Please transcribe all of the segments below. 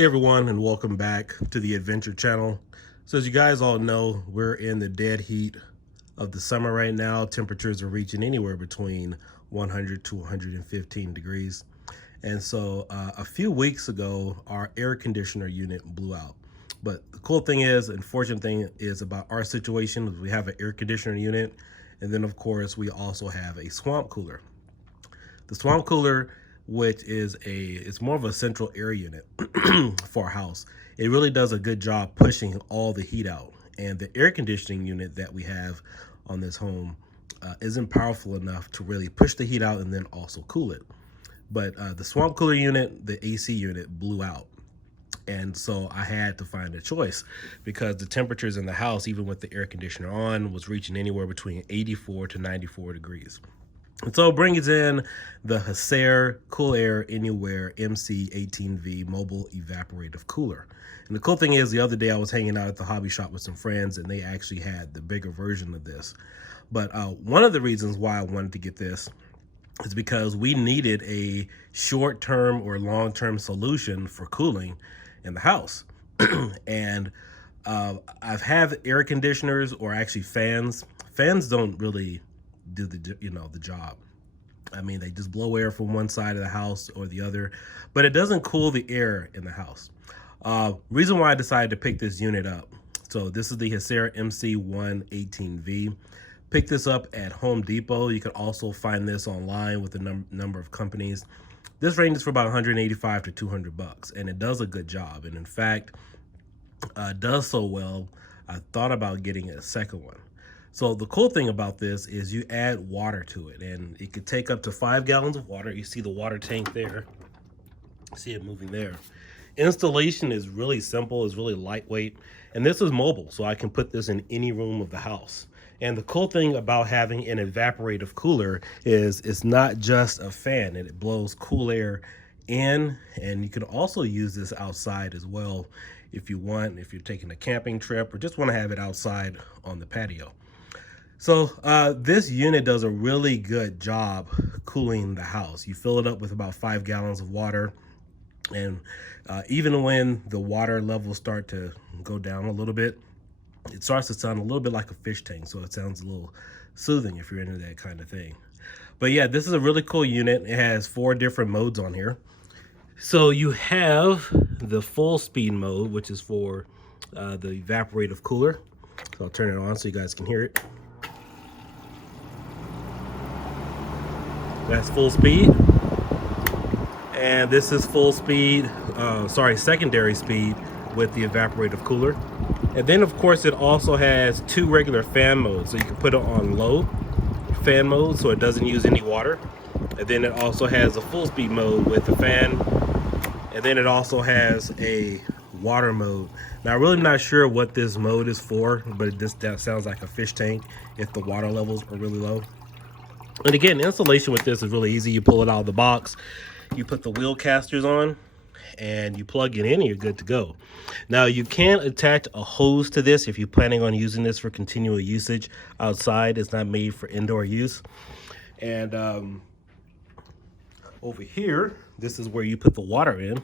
Hey everyone, and welcome back to the Adventure Channel. So as you guys all know, we're in the dead heat of the summer right now. Temperatures are reaching anywhere between 100 to 115 degrees. And so a few weeks ago, our air conditioner unit blew out. But the cool thing is, unfortunate thing is about our situation is we have an air conditioner unit. And then of course, we also have a swamp cooler. The swamp cooler, which is it's more of a central air unit for a house. It really does a good job pushing all the heat out. And the air conditioning unit that we have on this home isn't powerful enough to really push the heat out and then also cool it. But the swamp cooler unit, the AC unit, blew out. And so I had to find a choice because the temperatures in the house, even with the air conditioner on, was reaching anywhere between 84 to 94 degrees. And so it brings in the Hessaire Cool Air Anywhere MC18m Mobile Evaporative Cooler. And the cool thing is, the other day I was hanging out at the hobby shop with some friends and they actually had the bigger version of this. But one of the reasons why I wanted to get this is because we needed a short-term or long-term solution for cooling in the house. And I've had air conditioners, or actually fans. Fans don't really do the job. I mean, they just blow air from one side of the house or the other, but it doesn't cool the air in the house. Reason why I decided to pick this unit up. So this is the Hessaire MC18m. Pick this up at Home Depot. You can also find this online with a number of companies. This ranges for about 185 to 200 bucks, and it does a good job. And in fact, does so well, I thought about getting a second one. So the cool thing about this is you add water to it, and it could take up to 5 gallons of water. You see the water tank there. See it moving there. Installation is really simple, is really lightweight, and this is mobile, so I can put this in any room of the house. And the cool thing about having an evaporative cooler is it's not just a fan, and it blows cool air in, and you can also use this outside as well if you want, if you're taking a camping trip or just want to have it outside on the patio. So this unit does a really good job cooling the house. You fill it up with about 5 gallons of water, and even when the water levels start to go down a little bit, it starts to sound a little bit like a fish tank, so it sounds a little soothing if you're into that kind of thing. But yeah, this is a really cool unit. It has 4 different modes on here. So you have the full speed mode, which is for the evaporative cooler. So I'll turn it on so you guys can hear it. That's full speed. And this is full speed, secondary speed with the evaporative cooler. And then of course it also has 2 regular fan modes. So you can put it on low fan mode so it doesn't use any water. And then it also has a full speed mode with the fan. And then it also has a water mode. Now I'm really not sure what this mode is for, but that sounds like a fish tank if the water levels are really low. And again, installation with this is really easy. You pull it out of the box, you put the wheel casters on, and you plug it in and you're good to go. Now you can attach a hose to this if you're planning on using this for continual usage outside. It's not made for indoor use. And over here, this is where you put the water in.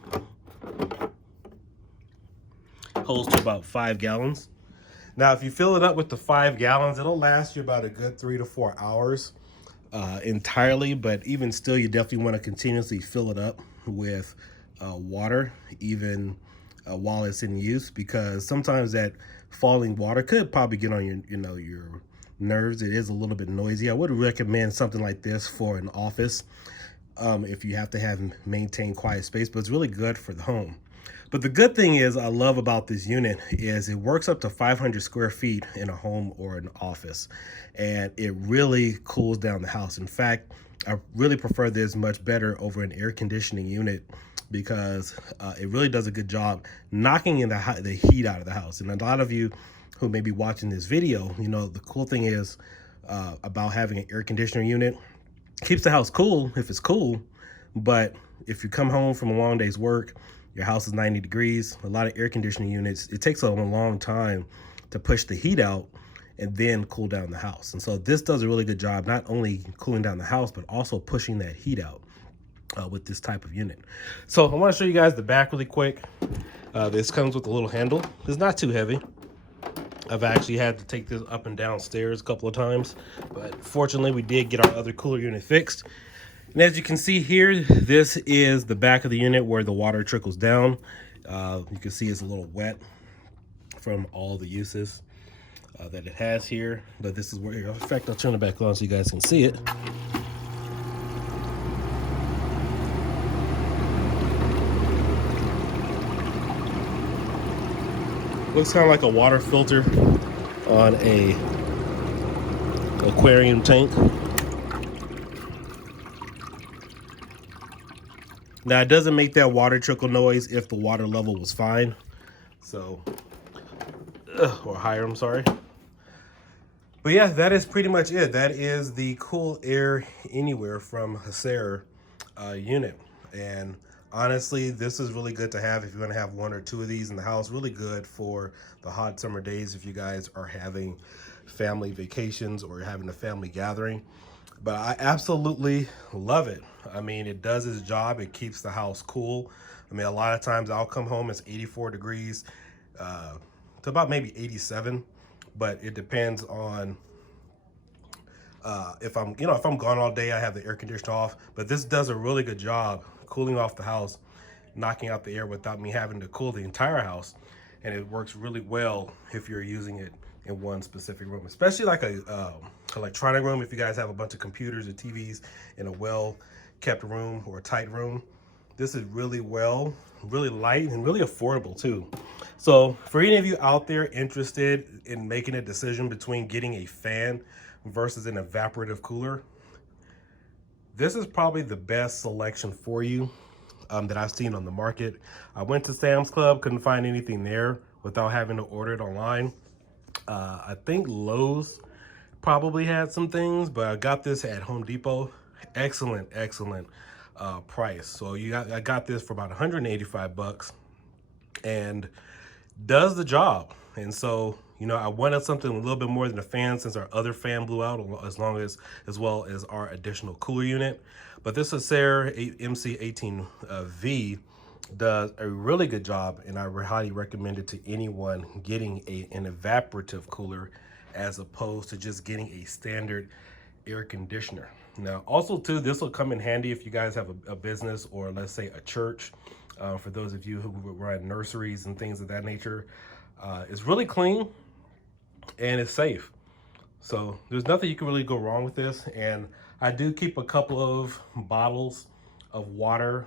Holds to about 5 gallons. Now if you fill it up with the 5 gallons, it'll last you about a good 3 to 4 hours entirely, but even still, you definitely want to continuously fill it up with water, even while it's in use, because sometimes that falling water could probably get on your nerves. It is a little bit noisy. I would recommend something like this for an office if you have to maintain quiet space, but it's really good for the home. But the good thing is, I love about this unit is it works up to 500 square feet in a home or an office, and it really cools down the house. In fact, I really prefer this much better over an air conditioning unit because it really does a good job knocking in the heat out of the house. And a lot of you who may be watching this video, the cool thing is about having an air conditioner unit, keeps the house cool if it's cool, but if you come home from a long day's work, your house is 90 degrees, a lot of air conditioning units, it takes a long time to push the heat out and then cool down the house. And so this does a really good job, not only cooling down the house, but also pushing that heat out. with this type of unit. So I want to show you guys the back really quick. This comes with a little handle. It's not too heavy. I've actually had to take this up and down stairs a couple of times, but fortunately we did get our other cooler unit fixed. And as you can see here, this is the back of the unit where the water trickles down. You can see it's a little wet from all the uses that it has here, but this is where, in fact, I'll turn it back on so you guys can see it. Looks kind of like a water filter on a aquarium tank. Now it doesn't make that water trickle noise if the water level was fine, so or higher, I'm sorry. But yeah, that is pretty much it. That is the Cool Air Anywhere from Hessaire unit. And honestly, this is really good to have if you're going to have one or two of these in the house. Really good for the hot summer days if you guys are having family vacations or having a family gathering. But I absolutely love it. I mean, it does its job. It keeps the house cool. I mean, a lot of times I'll come home, it's 84 degrees to about maybe 87, but it depends on if I'm gone all day, I have the air conditioner off. But this does a really good job cooling off the house, knocking out the air without me having to cool the entire house. And it works really well if you're using it in one specific room, especially like a electronic room. If you guys have a bunch of computers or TVs in a well-kept room or a tight room, this is really light and really affordable too. So for any of you out there interested in making a decision between getting a fan versus an evaporative cooler, this is probably the best selection for you that I've seen on the market. I went to Sam's Club, couldn't find anything there without having to order it online. I think Lowe's probably had some things, but I got this at Home Depot. Excellent price. So I got this for about 185 bucks and does the job. And so, you know, I wanted something a little bit more than a fan since our other fan blew out, as well as our additional cooler unit. But this Hessaire MC18V does a really good job, and I highly recommend it to anyone getting an evaporative cooler as opposed to just getting a standard air conditioner. Now, also too, this will come in handy if you guys have a business or let's say a church. For those of you who run nurseries and things of that nature, it's really clean and it's safe. So there's nothing you can really go wrong with this. And I do keep a couple of bottles of water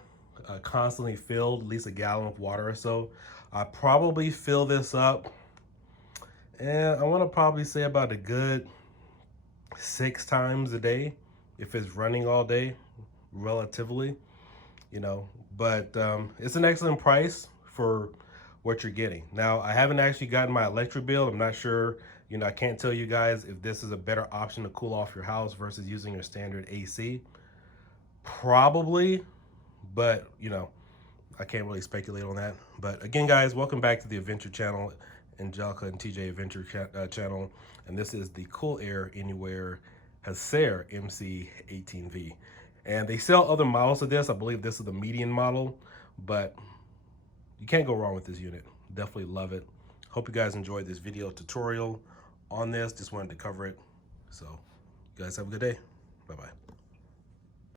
constantly filled, at least a gallon of water or so. I probably fill this up, and I want to probably say about a good 6 times a day if it's running all day, relatively, you know. But it's an excellent price for what you're getting. Now, I haven't actually gotten my electric bill. I'm not sure, you know, I can't tell you guys if this is a better option to cool off your house versus using your standard AC. Probably, but you know, I can't really speculate on that. But again, guys, welcome back to the Adventure Channel, Angelica and TJ Adventure Channel, and this is the Cool Air Anywhere Hessaire MC18V. And they sell other models of this. I believe this is the median model, but you can't go wrong with this unit. Definitely love it. Hope you guys enjoyed this video tutorial on this. Just wanted to cover it. So you guys have a good day. Bye-bye.